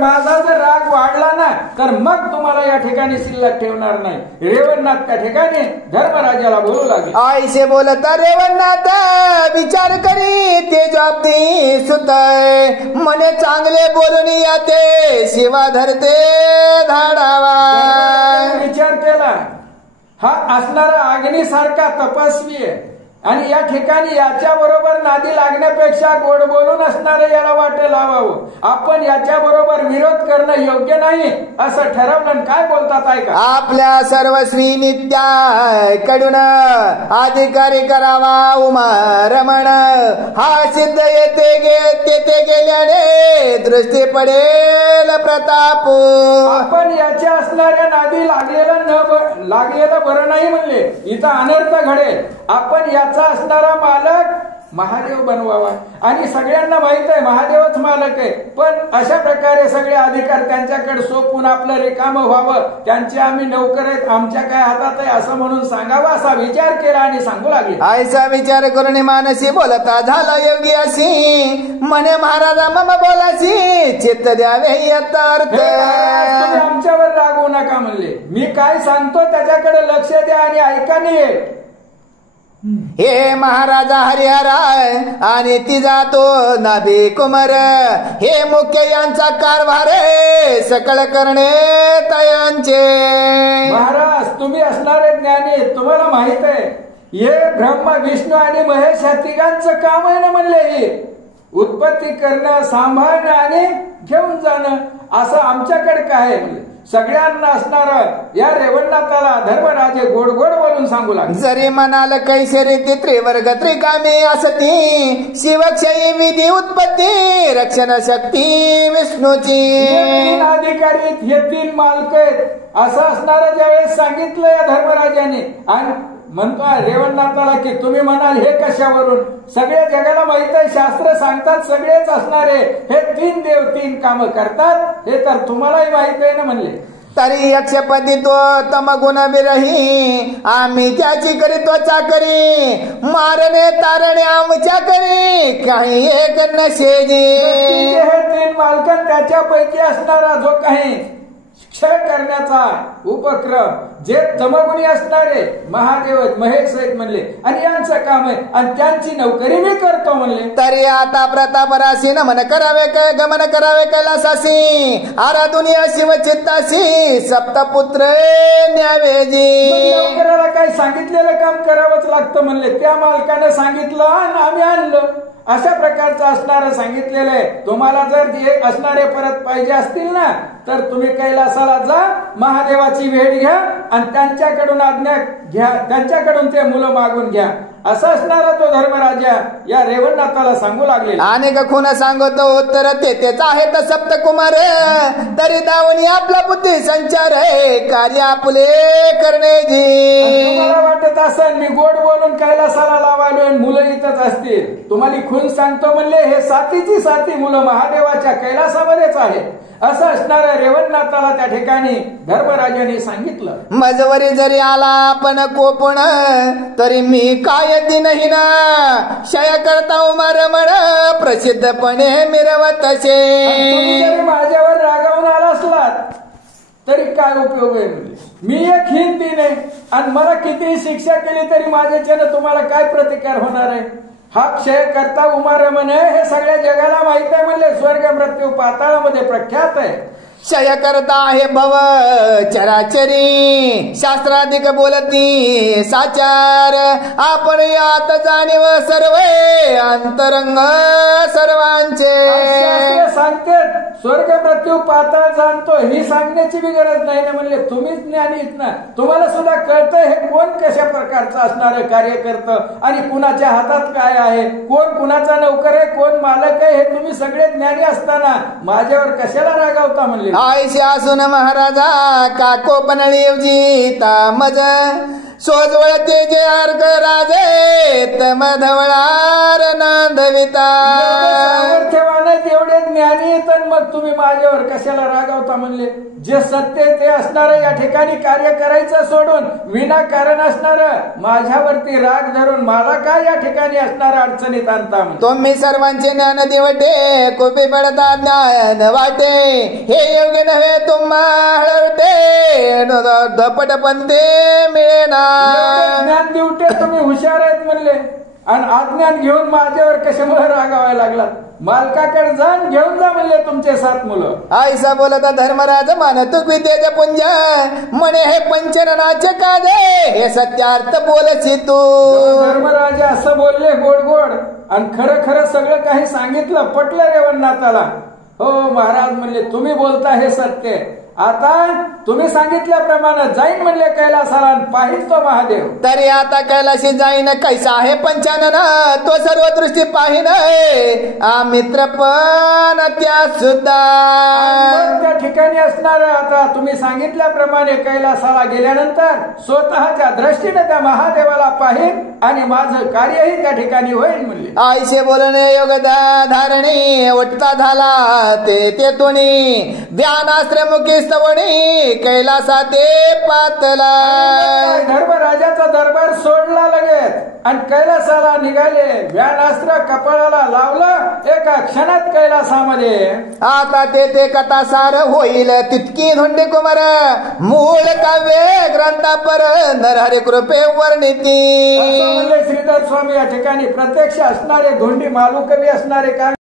माझा जर राग वाढला ना तर मग तुम्हाला या ठिकाणी शिल्लक ठेवणार नाही। रेवणनाथ त्या ठिकाणी धर्मराजाला बोलू लागले, आईसे बोलता रेवणनाथ विचार करी ते जॉबदी सुत मने चांगले बोलून याते शिवा धरते धाडावा। विचार केला, हा असणारा अग्नीसारखा तपस्वी आहे आणि या ठिकाणी याच्या बरोबर नादी लागण्यापेक्षा गोड बोलून असणारे याला वाटे लावावं, आपण याच्या बरोबर विरोध करणं योग्य नाही असं ठरवलं। काय बोलतात ऐका, आपल्या सर्वस्वी नित्याकडून अधिकारी करावा उमा रमण हा सिद्ध येते तेथे गेल्याने दृष्टी पडेल प्रताप। आपण याच्या असणाऱ्या नादी लागलेलं बरं नाही म्हणले, इथं अनर्थ घडेल। आपण याचा असणारा मालक महादेव बनवावा आणि सगळ्यांना माहित आहे महादेवच मालक आहे, पण अशा प्रकारे सगळे अधिकार त्यांच्याकडे सोपून आपलं रिकामं व्हावं, त्यांचे आम्ही नौकर आहेत, आमच्या काय हातात आहे असं म्हणून सांगावं असा विचार केला आणि सांगू लागले। ऐसा विचार करून मानसी बोलता झाला योगी अशी मने महाराजा मम बोलाशी चित्त द्यावे याचा अर्थ। तुम्ही आमच्यावर रागवू नका म्हणले, मी काय सांगतो त्याच्याकडे लक्ष द्या आणि ऐका नाही। हे महाराजा हरिहराय आणि तिचा तो नाभी कुमार हे मुख्य यांचा कारभार सकळ करणे तयांचे। महाराज तुम्ही असणारे ज्ञानी, तुम्हाला माहित आहे हे ब्रह्मा विष्णू आणि महेश या तिघांचं काम आहे ना म्हणले, हे उत्पत्ती करणं सांभाळणं आणि घेऊन जाणं असं आमच्याकडे काय आहे म्हणले। सगळ्यांना असणार या रेवणनाथाला धर्मराजे गोड गोड बोलून सांगू लागले, जरी म्हणाल कैशरी त्रिवर्ग त्रिकामी असती शिवक्षयी विधी उत्पत्ती रक्षण शक्ती विष्णूची। अधिकारी हे तीन मालक आहेत असं असणारं ज्यावेळेस सांगितलं या धर्मराजाने आणि म्हणतोय रेवणनाथाला की तुम्ही म्हणाल हे कशावरून, सगळ्या जगाला माहित आहे शास्त्र सांगतात सगळेच असणारे हे तीन देव तीन कामं करतात हे तर तुम्हालाही माहित आहे ना म्हणले। तरी यक्षपती तो तमगुण बिरही आम्ही त्याची करीतो चाकरी मारणे तारणे आमच्या करी काही एक नशेजी। हे तीन मालकन त्याच्यापैकी असणारा जो काही क्षय करण्याचा उपक्रम जे तमगुणी असणारे महादेव आहेत महेश आहेत म्हणले आणि यांचं काम आहे आणि त्यांची नोकरी मी करतो म्हणले। तरी आता प्रतापराशी नमन करावे काय गमन करावे कैलासासी आराधुनिया शिवचित्ताशी सप्तपुत्र न्यावेजी। नोकराला काही सांगितलेलं काम करावंच लागतं म्हणले, त्या मालकाने सांगितलं आणि आम्ही आणलं अशा प्रकारचं असणारं सांगितलेलं आहे। तुम्हाला जर हे असणारे परत पाहिजे असतील ना तर तुम्ही कैलासाला जा, महादेवाची भेट घ्या आणि त्यांच्याकडून आज्ञा घ्या, त्यांच्याकडून ते मुलं मागून घ्या असं असणारा तो धर्मराजा या रेवणनाथाला सांगू लागले। अनेक खून सांगतो उत्तर तेच आहेत सप्तकुमार तरी दावणी आपला बुद्धी संचार आहे कार्य आपले करण्याची। तुम्हाला वाटत असेल मी गोड बोलून कैलासाला लावालोय मुलं इथंच असतील, तुम्हाला खून सांगतो म्हणले हे सातीची साती मुलं महादेवाच्या कैलासामध्येच आहेत असं असणाऱ्या रेवणनाथाला त्या ठिकाणी धर्मराजाने सांगितलं। मजवरी जरी आला आपण कोपण तरी मी काय नाही ना शय करता उमा रमण प्रसिद्धपणे मिरवत असे। जरी माझ्यावर रागावून आला असलात तरी काय उपयोग आहे म्हणजे मी एक हिंदीने आणि मला कितीही शिक्षा केली तरी माझ्याच्यानं तुम्हाला काय प्रतिकार होणार आहे। हा क्षय करता उमा रमण हे सगळ्या जगाला माहित आहे म्हणले, स्वर्ग मृत्यू पाताळामध्ये प्रख्यात आहे। क्षय करता आहे भव चराचरी शास्त्राधिक बोलती साचार आपण यात जाणीव सर्व अंतरंग सर्वांचे। सांगते स्वर्ग मृत्यू पाताळ जाणतो ही सांगण्याची बी गरज नाही ना म्हणले, तुम्हीच ज्ञानीत ना, तुम्हाला सुद्धा कळतंय हे कोण कशा प्रकारचं असणारं कार्य करतं आणि कुणाच्या हातात काय आहे, कोण कुणाचा नौकर आहे कोण मालक आहे हे तुम्ही सगळे ज्ञानी असताना माझ्यावर कशाला रागावता म्हणले। आयशी असून महाराजा काको बनळीवजी तामज सोजवळते जे अर्क राजे तम धवळार नांदविता. सामर्थ्यवान एवढे ज्ञानी तर मग तुम्ही माझ्यावर कशाला रागावता म्हणले. जे सत्य ते असणार या ठिकाणी कार्य करायचं सोडून विनाकारण असणार माझ्यावरती राग धरून मला काय या ठिकाणी असणार अडचणीत आणता. तुम्ही सर्वांचे ज्ञान दिवटे कुपी पडता ज्ञान वाटे हे योग्य नव्हे तुम्हा हळवटे धपट पंते मिळेना. ज्ञान दिवटे तुम्ही हुशार आहेत म्हणले आणि अज्ञान घेऊन माझ्यावर कशामुळे रागावायला लागला. मालकाकडे जाण घेऊन जा म्हणले तुमचे 7 मुलं. आईसा बोलता धर्मराज मानतुक विद्येचे पुंज म्हणे हे पंचरणाचे काजे हे सत्यार्थ बोलशी तू. धर्मराजा असं बोलले गोड गोड आणि खरं खरं सगळं काही सांगितलं. पटलं रेवणनाथाला. हो महाराज म्हणले तुम्ही बोलता हे सत्य. आता तुम्ही सांगितल्याप्रमाणे जाईन म्हणले कैलासाला पाहिज तो महादेव. तरी आता कैलाशी जाईन कैसा आहे पंचानन तो सर्व दृष्टी पाहिन मित्र पण त्या सुद्धा त्या ठिकाणी असणार. आता तुम्ही सांगितल्याप्रमाणे कैलासाला गेल्यानंतर स्वतःच्या दृष्टीने त्या महादेवाला पाहिन आणि माझं कार्यही त्या ठिकाणी होईल म्हणले. आईसे बोलणे योगदा धारणी उठता झाला ते तेतुनी ध्यानास्त्र मुखी स्तवणी कैलासा ते पातला. धर्मराजाचा दरबार सोडला लगेच आणि कैलासाला निघाले. व्यानास्त्र कपाळाला लावलं एका क्षणात कैलासामध्ये. आता ते कथा सार होईल तितकी धोंडी कुमार मूळ काव्य ग्रंथा पर नरहरी कृपे वर्णिती. श्रीधर स्वामी या ठिकाणी प्रत्यक्ष असणारे धोंडी मालुकवी असणारे कारण